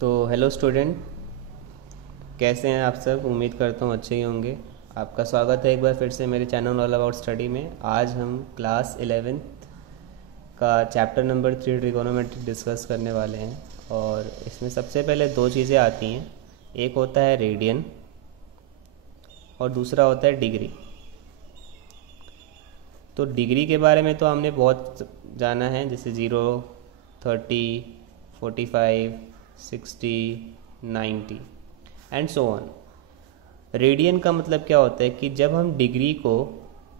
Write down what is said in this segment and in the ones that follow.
तो hello student, कैसे हैं आप सब। उम्मीद करता हूँ अच्छे ही होंगे। आपका स्वागत है एक बार फिर से मेरे चैनल ऑल अबाउट स्टडी में। आज हम क्लास 11th का चैप्टर नंबर 3 ट्रिगोनोमेट्री डिस्कस करने वाले हैं। और इसमें सबसे पहले दो चीज़ें आती हैं, एक होता है रेडियन और दूसरा होता है डिग्री। तो डिग्री के बारे में तो हमने बहुत जाना है, जैसे 0, 30, 45, 60, 90 एंड सो ऑन। रेडियन का मतलब क्या होता है कि जब हम डिग्री को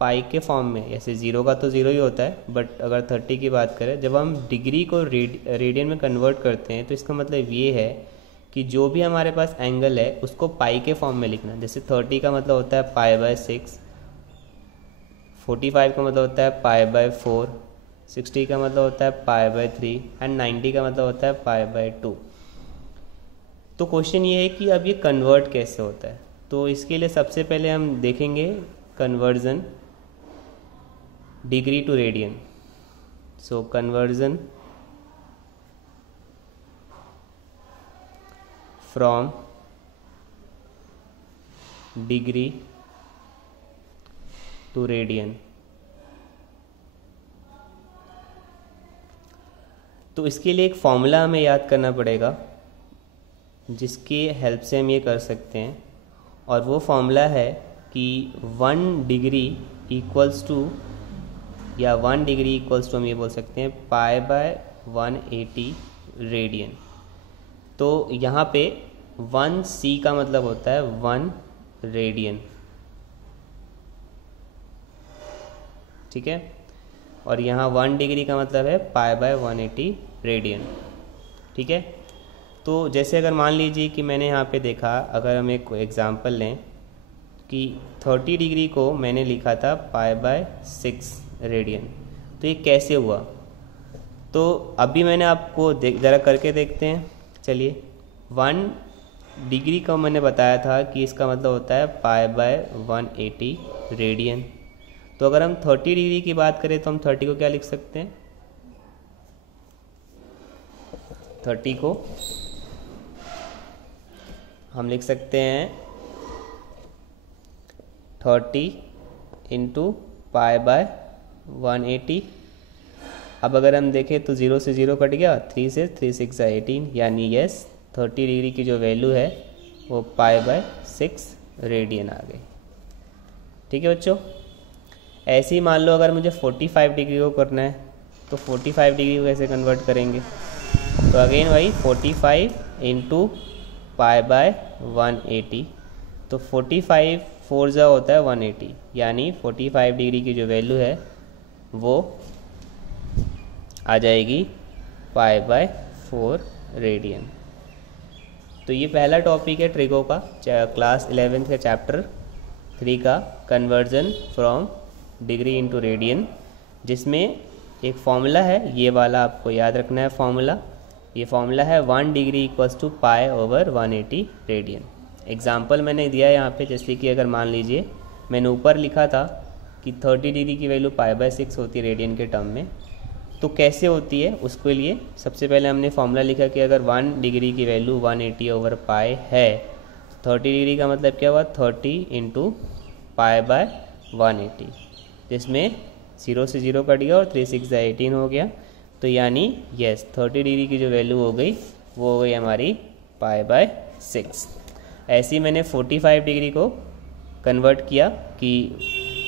पाई के फॉर्म में, जैसे 0 का तो 0 ही होता है, बट अगर 30 की बात करें, जब हम डिग्री को रेडियन में कन्वर्ट करते हैं तो इसका मतलब ये है कि जो भी हमारे पास एंगल है उसको पाई के फॉर्म में लिखना। जैसे 30 का मतलब होता है π/6, 45 का मतलब होता है π/4, 60 का मतलब होता है π/3 एंड 90 का मतलब होता है π/2। तो क्वेश्चन ये है कि अब ये कन्वर्ट कैसे होता है। तो इसके लिए सबसे पहले हम देखेंगे conversion degree to radian. So conversion from degree to radian. तो इसके लिए एक फॉर्मूला हमें याद करना पड़ेगा जिसकी हेल्प से हम ये कर सकते हैं, और वो फॉर्मूला है कि 1 डिग्री इक्वल्स टू, या 1 डिग्री इक्वल्स टू हम ये बोल सकते हैं π/180 रेडियन। तो यहाँ पे 1c का मतलब होता है 1 रेडियन, ठीक है। और यहाँ 1 डिग्री का मतलब है π/180 रेडियन, ठीक है। तो जैसे अगर मान लीजिए कि मैंने यहाँ पे देखा, अगर हम एक एग्ज़ाम्पल लें कि 30 डिग्री को मैंने लिखा था π/6 रेडियन, तो ये कैसे हुआ। तो अभी मैंने आपको ज़रा करके देखते हैं। चलिए, 1 डिग्री का मैंने बताया था कि इसका मतलब होता है π/180 रेडियन। तो अगर हम 30 डिग्री की बात करें तो हम 30 को क्या लिख सकते हैं, 30 को हम लिख सकते हैं 30 इंटू π/180। अब अगर हम देखें तो 0 से 0 कट गया, 3 से 3 6 18, यानी यस 30 डिग्री की जो वैल्यू है वो π/6 रेडियन आ गई, ठीक है बच्चों। ऐसे ही मान लो अगर मुझे 45 डिग्री को करना है तो 45 डिग्री को कैसे कन्वर्ट करेंगे। तो अगेन वही 45 इंटू π/180। तो 45 4 जा होता है 180, यानी 45 डिग्री की जो वैल्यू है वो आ जाएगी π/4 रेडियन। तो ये पहला टॉपिक है ट्रिगो का, क्लास 11th के चैप्टर 3 का, conversion from degree into radian, जिसमें एक फॉर्मूला है, ये वाला आपको याद रखना है फॉर्मूला। ये फॉर्मूला है 1 degree equals to π/180 radian. Example मैंने दिया है यहाँ पे, जैसे कि अगर मान लीजिए मैंने ऊपर लिखा था कि 30 डिग्री की वैल्यू π/6 होती है रेडियन के टर्म में। तो कैसे होती है उसके लिए सबसे पहले हमने फॉर्मूला लिखा कि अगर 1 डिग्री की वैल्यू 180/π है, 30 डिग्री का मतलब क्या हुआ, 30 इंटू π/180, जिसमें 0 से 0 कट गया और 3 6 18 हो गया। तो यानी यस 30 डिग्री की जो वैल्यू हो गई वो हो गई हमारी π/6। ऐसे ही मैंने 45 डिग्री को कन्वर्ट किया कि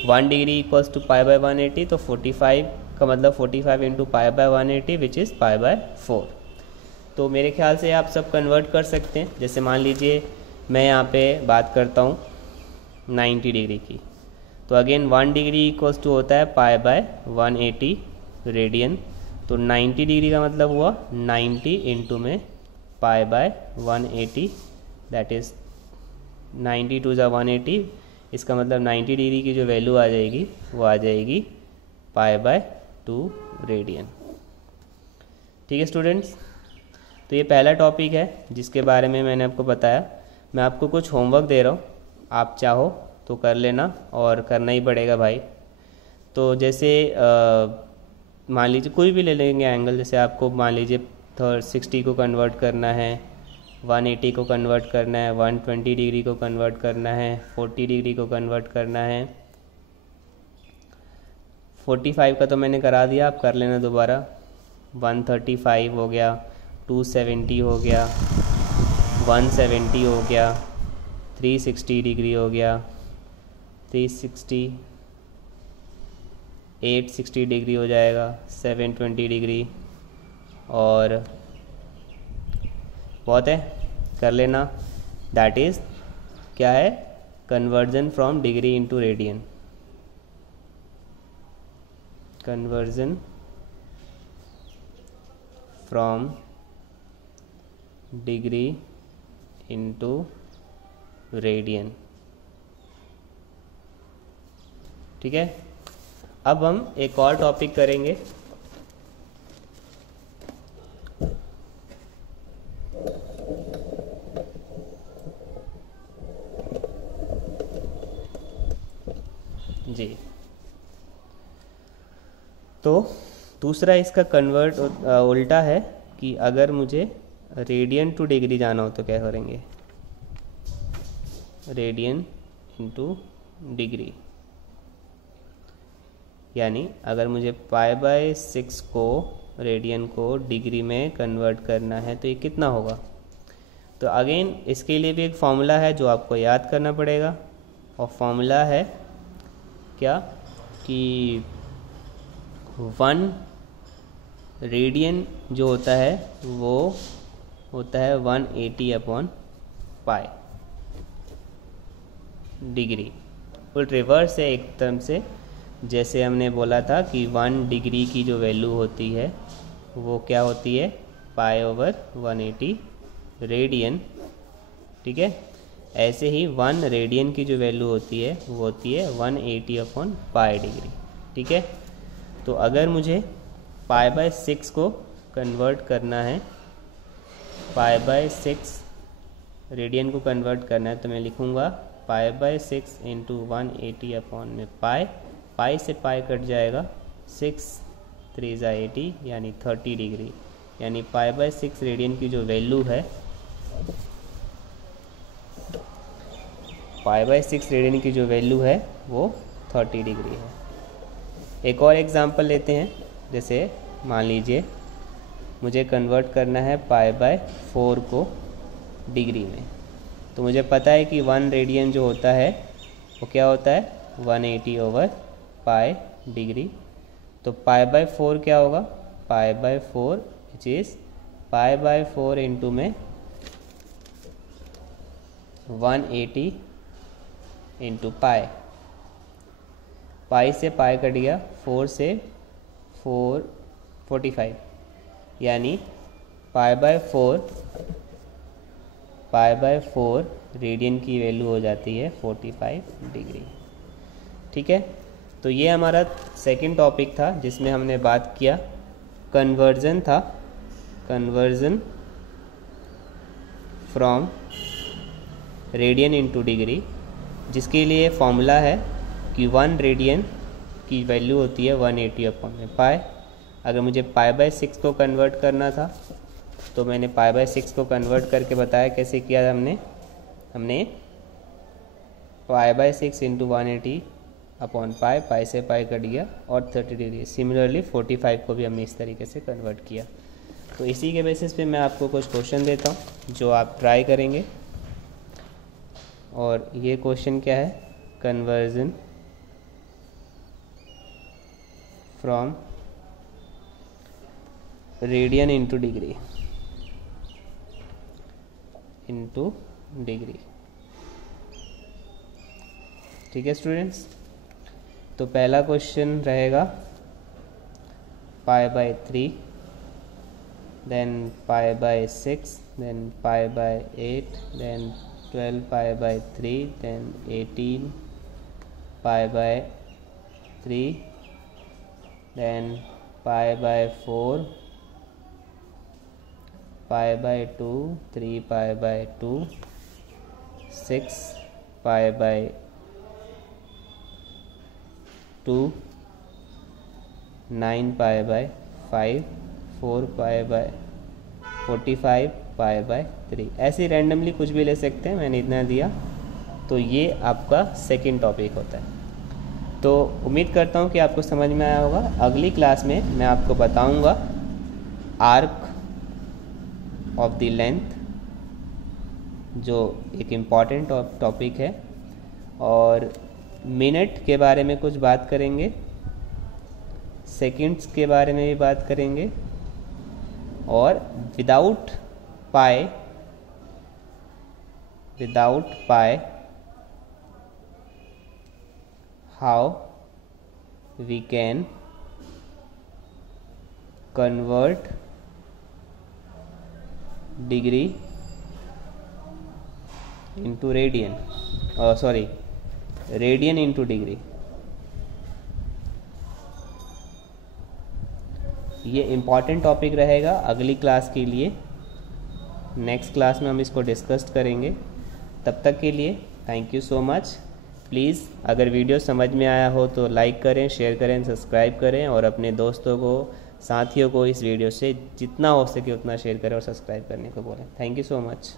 1 डिग्री इक्वल्स टू π/180, तो 45 का मतलब 45 इंटू π/180 विच इज़ π/4। तो मेरे ख्याल से आप सब कन्वर्ट कर सकते हैं। जैसे मान लीजिए मैं यहाँ पे बात करता हूँ 90 डिग्री की, तो अगेन 1 डिग्री इक्वल्स टू होता है π/180 रेडियन। तो 90 डिग्री का मतलब हुआ 90 इंटू में π/180, दैट इज़ 90 टू ज़ा 180। इसका मतलब 90 डिग्री की जो वैल्यू आ जाएगी वो आ जाएगी π/2 रेडियन, ठीक है स्टूडेंट्स। तो ये पहला टॉपिक है जिसके बारे में मैंने आपको बताया। मैं आपको कुछ होमवर्क दे रहा हूँ, आप चाहो तो कर लेना, और करना ही पड़ेगा भाई। तो जैसे मान लीजिए कोई भी ले लेंगे एंगल, जैसे आपको मान लीजिए 60 को कन्वर्ट करना है 180 को कन्वर्ट करना है, 120 डिग्री को कन्वर्ट करना है, 40 डिग्री को कन्वर्ट करना है। 45 का तो मैंने करा दिया, आप कर लेना दोबारा। 135 हो गया, 270 हो गया, 170 हो गया, 360 डिग्री हो गया, 360, 860 डिग्री हो जाएगा, 720 डिग्री, और बहुत है, कर लेना। दैट इज़ क्या है, conversion from degree into radian, conversion from degree into radian. ठीक है, अब हम एक और टॉपिक करेंगे। जी, तो दूसरा इसका कन्वर्ट उल्टा है कि अगर मुझे रेडियन टू डिग्री जाना हो तो क्या करेंगे, रेडियन इनटू डिग्री। यानी अगर मुझे π/6 को, रेडियन को डिग्री में कन्वर्ट करना है तो ये कितना होगा। तो अगेन इसके लिए भी एक फॉर्मूला है जो आपको याद करना पड़ेगा, और फॉर्मूला है क्या कि 1 रेडियन जो होता है वो होता है 180/π डिग्री। फुल रिवर्स है एक तरह से, जैसे हमने बोला था कि 1 डिग्री की जो वैल्यू होती है वो क्या होती है, π/180 रेडियन। ठीक है, ऐसे ही 1 रेडियन की जो वैल्यू होती है वो होती है 180/π डिग्री। ठीक है, तो अगर मुझे π/6 को कन्वर्ट करना है, π/6 रेडियन को कन्वर्ट करना है, तो मैं लिखूँगा π/6 इंटू 180/π, पाई से पाई कट जाएगा, 6 3 80 यानी 30 डिग्री। यानी π/6 रेडियन की जो वैल्यू है, π/6 रेडियन की जो वैल्यू है वो 30 डिग्री है। एक और एग्जांपल लेते हैं, जैसे मान लीजिए मुझे कन्वर्ट करना है π/4 को डिग्री में, तो मुझे पता है कि 1 रेडियन जो होता है वो क्या होता है, 180/π डिग्री। तो π/4 क्या होगा, π/4 विच इज़ π/4 इंटू में 180 इंटू पाई, पाई से पाई कट गया, 4 से 4 45, यानी π/4 रेडियन की वैल्यू हो जाती है 45 डिग्री। ठीक है, तो ये हमारा सेकंड टॉपिक था जिसमें हमने बात किया कन्वर्जन था, conversion from radian into degree, जिसके लिए फॉर्मूला है कि 1 रेडियन की वैल्यू होती है 180/π। अगर मुझे π/6 को कन्वर्ट करना था तो मैंने π/6 को कन्वर्ट करके बताया कैसे किया हमने π/6 इंटू 180/π, पाई से पाई कट गया और 30 डिग्री। सिमिलरली 45 को भी हमने इस तरीके से कन्वर्ट किया। तो इसी के बेसिस पे मैं आपको कुछ क्वेश्चन देता हूँ जो आप ट्राई करेंगे। और ये क्वेश्चन क्या है, conversion from radian into degree ठीक है स्टूडेंट्स, तो पहला क्वेश्चन रहेगा π/3, then π/6, then π/8, then 12π/3, then 18π/3, then π/4, π/2, 3π/2, 6π/2, 9π/5, 4π/45, π/3। ऐसे रैंडमली कुछ भी ले सकते हैं, मैंने इतना दिया। तो ये आपका सेकंड टॉपिक होता है। तो उम्मीद करता हूँ कि आपको समझ में आया होगा। अगली क्लास में मैं आपको बताऊँगा आर्क ऑफ द लेंथ, जो एक इम्पॉर्टेंट टॉपिक है, और मिनट के बारे में कुछ बात करेंगे, सेकंड्स के बारे में भी बात करेंगे, और without pi how we can convert degree into radian, radian into degree. ये इम्पॉर्टेंट टॉपिक रहेगा अगली क्लास के लिए। नेक्स्ट क्लास में हम इसको डिस्कस करेंगे। तब तक के लिए thank you so much. Please अगर वीडियो समझ में आया हो तो लाइक करें, शेयर करें, सब्सक्राइब करें, और अपने दोस्तों को, साथियों को इस वीडियो से जितना हो सके उतना शेयर करें और सब्सक्राइब करने को बोलें। Thank you so much.